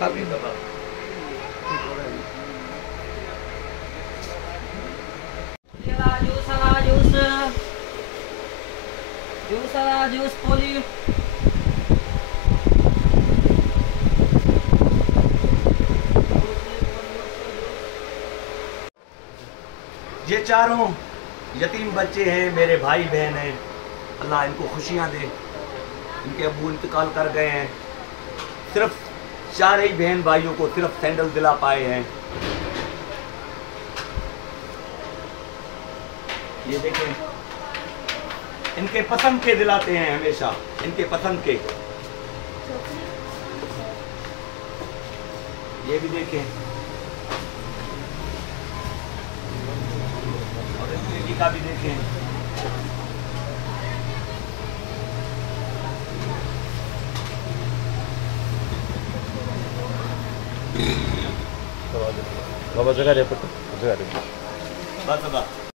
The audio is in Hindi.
काफी जूस पोली ये चारों यतीम बच्चे हैं, मेरे भाई बहन हैं। अल्लाह इनको खुशियाँ दे। इनके अब्बू इंतकाल कर गए हैं। सिर्फ चार ही बहन भाइयों को सिर्फ सैंडल दिला पाए हैं। ये देखें, इनके पसंद के दिलाते हैं हमेशा, इनके पसंद के। ये भी देखें, और इस बेटी का भी देखें। बाबा जगह दे पुत्र, जगह दे। बस बस।